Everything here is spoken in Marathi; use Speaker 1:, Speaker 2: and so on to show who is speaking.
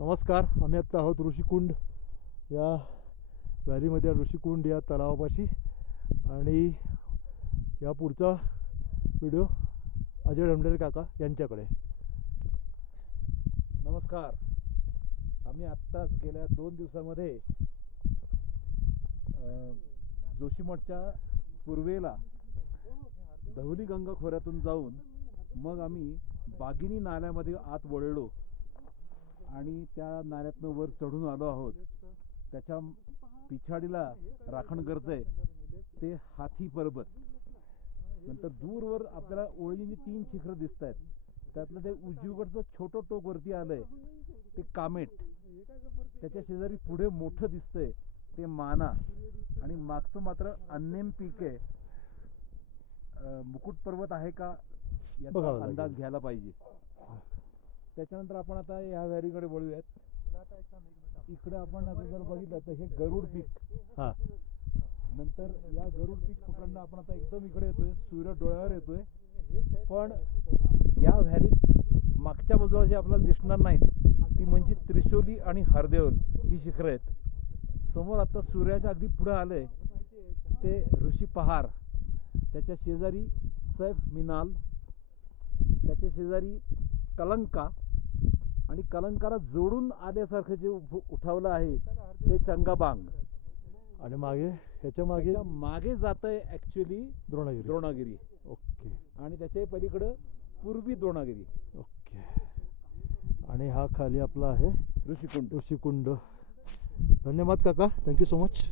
Speaker 1: नमस्कार आम्ही आत्ता आहोत ऋषिकुंड. या व्हॅलीमध्ये ऋषिकुंड या तलावापाशी. आणि या पुढचा व्हिडिओ अजय डमडरे काका यांच्याकडे.
Speaker 2: नमस्कार. आम्ही आत्ताच गेल्या दोन दिवसामध्ये जोशीमठच्या पूर्वेला धवली गंगा खोऱ्यातून जाऊन मग आम्ही बागिनी नाल्यामध्ये आत वळलो. आणि त्या नाल्यातनं वर चढून आलो आहोत. त्याच्या पिछाडीला राखण करतंय. ते हाथी पर्वत नंतर दूरवर आपल्याला ओळीने तीन शिखरं दिसत आहेत त्यातलं ते उजवीकडचं छोटं टोक वरती आलंय. ते कामेट. त्याच्या शेजारी पुढे मोठं दिसतंय. ते माना. आणि मागचं मात्र अन्नेम पीक आहे. मुकुट पर्वत आहे का याचा. अंदाज घ्यायला पाहिजे. त्याच्यानंतर आपण आता या व्हॅलीकडे वळूयात. इकडे आपण आता जर बघितलं तर हे गरुड पीक.
Speaker 1: हां.
Speaker 2: नंतर या गरुड पीक पकडणं आपण आता एकदम इकडे येतोय सूर्य डोळ्यावर येतोय. पण या व्हॅलीत मागच्या बाजूला जे आपल्याला दिसणार नाहीत ती म्हणजे त्रिशोली आणि हरदेवल ही शिखरं आहेत. समोर आता सूर्याच्या अगदी पुढे आलंय ते ऋषी पहार. त्याच्या शेजारी सैफ मिनाल. त्याच्या शेजारी कलंका आणि कलंकाला जोडून आल्यासारखं जे उठावलं आहे ते चंगाबांग.
Speaker 1: आणि मागे ह्याच्या मागे
Speaker 2: मागे जात आहे ॲक्च्युली
Speaker 1: द्रोणागिरी.
Speaker 2: द्रोणागिरी.
Speaker 1: ओके.
Speaker 2: आणि त्याच्या पलीकडं पूर्वी द्रोणागिरी.
Speaker 1: ओके. आणि हा खाली आपला आहे
Speaker 2: ऋषिकुंड.
Speaker 1: ऋषिकुंड. धन्यवाद काका. Thank you so much